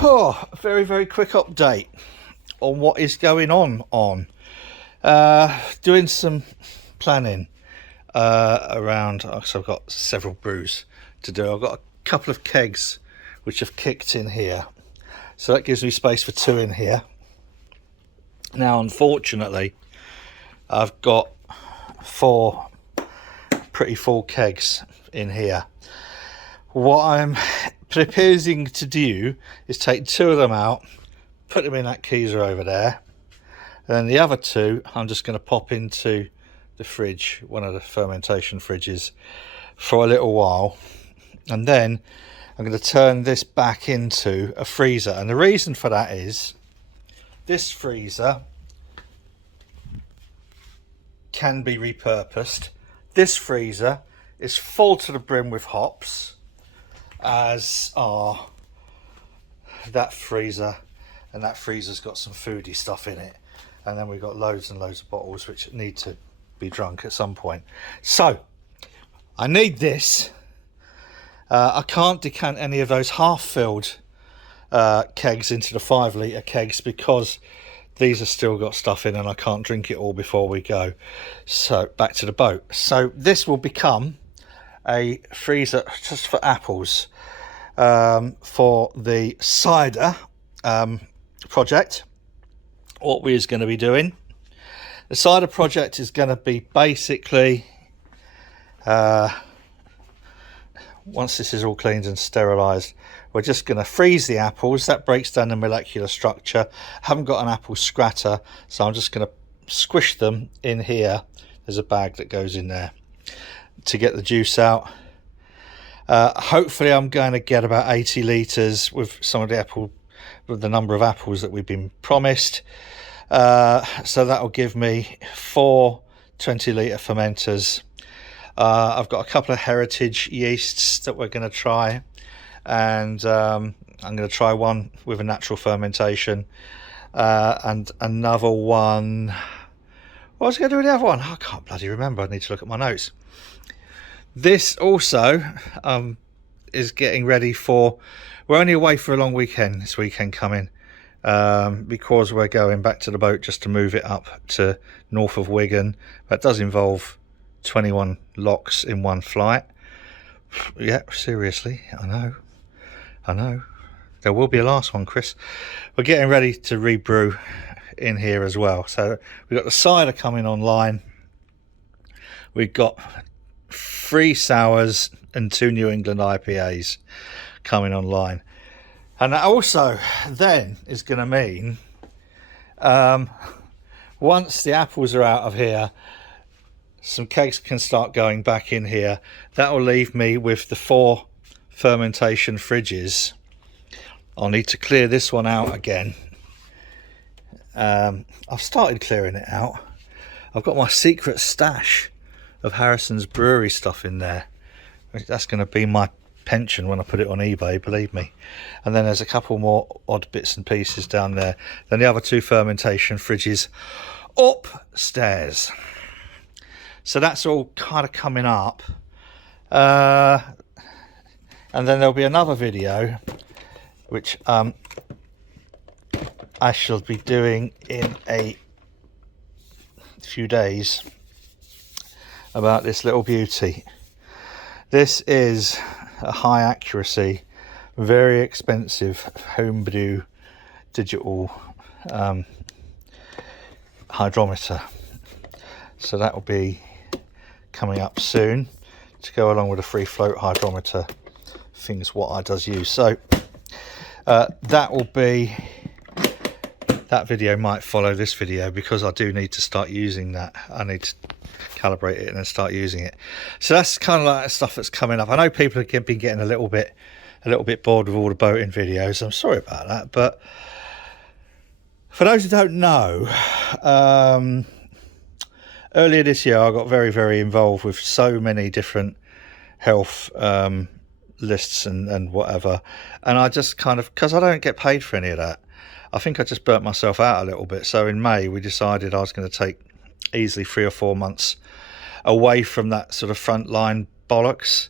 Oh, very, very quick update on what is going on. Doing some planning around, so I've got several brews to do. I've got a couple of kegs which have kicked in here, so that gives me space for two in here. Now, unfortunately, I've got four pretty full kegs in here. What I'm proposing to do is take two of them out, put them in that keezer over there, and then the other two I'm just going to pop into the fridge, one of the fermentation fridges, for a little while, and then I'm going to turn this back into a freezer. And the reason for that is this freezer can be repurposed. This freezer is full to the brim with hops, as are that freezer, and that freezer's got some foodie stuff in it, and then we've got loads and loads of bottles which need to be drunk at some point. So I need this. I can't decant any of those half-filled kegs into the 5-litre kegs because these have still got stuff in and I can't drink it all before we go. So back to the boat. So this will become a freezer just for apples, for the cider project. What we're going to be doing, the cider project is going to be basically, once this is all cleaned and sterilised, we're just going to freeze the apples. That breaks down the molecular structure. I haven't got an apple scratter, so I'm just going to squish them in here. There's a bag that goes in there to get the juice out. Hopefully I'm going to get about 80 litres with some of the apple, with the number of apples that we've been promised. So that will give me 4 20-litre fermenters. I've got a couple of heritage yeasts that we're going to try, and I'm going to try one with a natural fermentation, and another one. What was I going to do with the other one? I can't bloody remember. I need to look at my notes. This also is getting ready for, we're only away for a long weekend this weekend coming, because we're going back to the boat just to move it up to north of Wigan. That does involve 21 locks in one flight. Yeah, seriously, I know. There will be a last one, Chris. We're getting ready to rebrew in here as well. So we've got the cider coming online. We've got 3 sours and 2 New England IPAs coming online. And that also then is going to mean, once the apples are out of here, some kegs can start going back in here. That will leave me with the 4 fermentation fridges. I'll need to clear this one out again. I've started clearing it out. I've got my secret stash of Harrison's brewery stuff in there. That's going to be my pension when I put it on eBay, believe me. And then there's a couple more odd bits and pieces down there. Then the other 2 fermentation fridges upstairs. So that's all kind of coming up. And then there'll be another video which I shall be doing in a few days about this little beauty. This is a high accuracy, very expensive homebrew digital hydrometer. So that will be coming up soon to go along with a free float hydrometer. Things what I does use. So that will be, that video might follow this video because I do need to start using that. I need to calibrate it and then start using it. So that's kind of like stuff that's coming up. I know people have been getting a little bit bored with all the boating videos. I'm sorry about that, but for those who don't know, earlier this year I got very, very involved with so many different health lists and whatever, and I just kind of, because I don't get paid for any of that, I think I just burnt myself out a little bit. So in May we decided I was going to take easily 3 or 4 months away from that sort of frontline bollocks.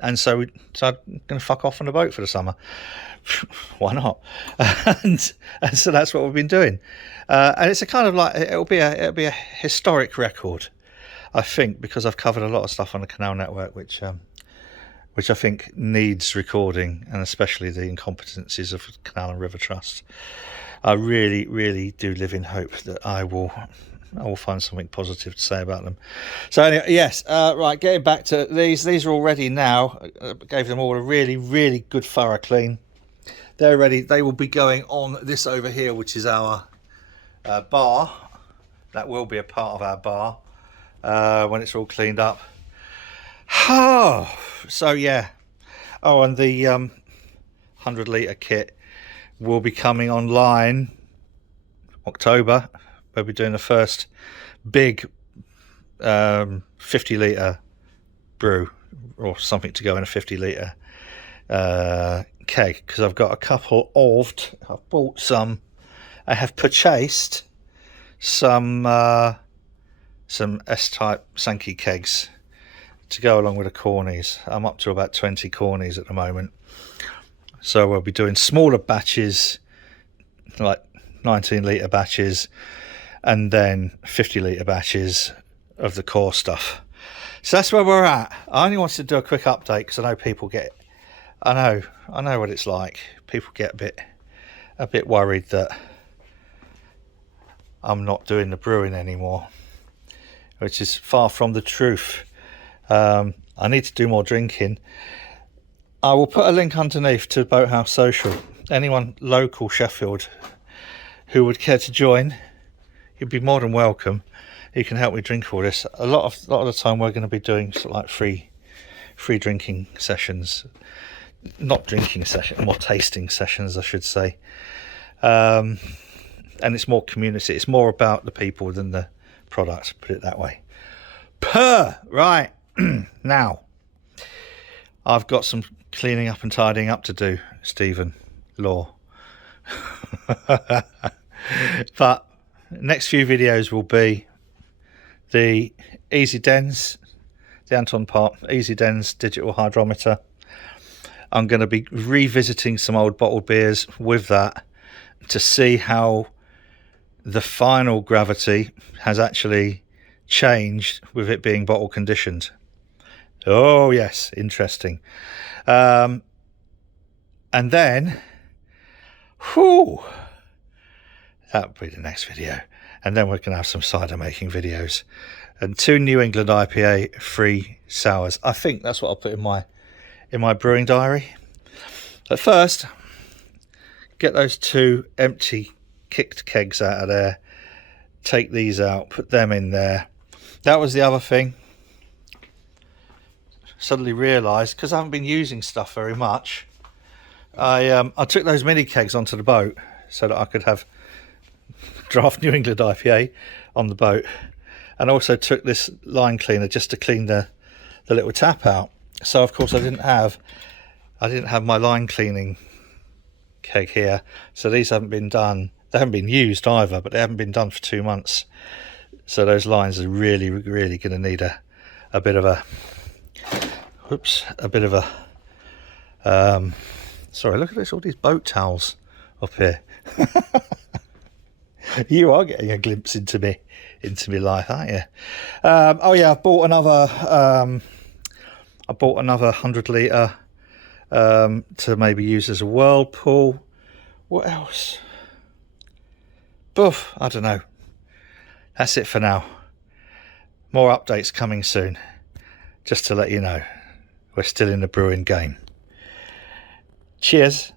and so I'm going to fuck off on a boat for the summer. Why not? And so that's what we've been doing, and it's a kind of like it'll be a historic record, I think, because I've covered a lot of stuff on the Canal Network, which I think needs recording, and especially the incompetencies of Canal and River Trust. I really, really do live in hope that I will find something positive to say about them. So anyway, yes, right, getting back to these are all ready now. I gave them all a really, really good thorough clean. They're ready. They will be going on this over here, which is our bar. That will be a part of our bar when it's all cleaned up. Oh, so yeah. Oh, and the 100 litre kit will be coming online October. We'll be doing the first big 50 litre brew, or something to go in a 50 litre keg, because I've got a couple of, I've bought some, I have purchased some S-type Sankey kegs to go along with the cornies. I'm up to about 20 cornies at the moment, so we'll be doing smaller batches, like 19 litre batches, and then 50 litre batches of the core stuff. So that's where we're at. I only wanted to do a quick update because I know people get, I know what it's like. People get a bit worried that I'm not doing the brewing anymore, which is far from the truth. I need to do more drinking. I will put a link underneath to Boathouse Social. Anyone local Sheffield who would care to join, you'd be more than welcome. You can help me drink all this. A lot of the time we're going to be doing sort of like free drinking sessions, not drinking sessions, more tasting sessions, I should say. And it's more community. It's more about the people than the product. Put it that way. Right. Now, I've got some cleaning up and tidying up to do, Stephen Law. But next few videos will be the Easy Dens, the Anton Part Easy Dens digital hydrometer. I'm going to be revisiting some old bottled beers with that to see how the final gravity has actually changed with it being bottle conditioned. Oh yes, interesting. And then, that would be the next video. And then we're going to have some cider making videos and 2 New England IPA free sours. I think that's what I'll put in my brewing diary. But first, get those 2 empty kicked kegs out of there. Take these out, put them in there. That was the other thing. Suddenly realised, because I haven't been using stuff very much, I took those mini kegs onto the boat so that I could have draft New England IPA on the boat, and also took this line cleaner just to clean the little tap out. So of course I didn't have my line cleaning keg here, so these haven't been done. They haven't been used either, but they haven't been done for 2 months. So those lines are really, really going to need a bit of a sorry, look at this, all these boat towels up here. You are getting a glimpse into me life, aren't you? Oh yeah, I bought another 100 litre to maybe use as a whirlpool. What else? Boof, I don't know. That's it for now. More updates coming soon. Just to let you know, we're still in the brewing game. Cheers.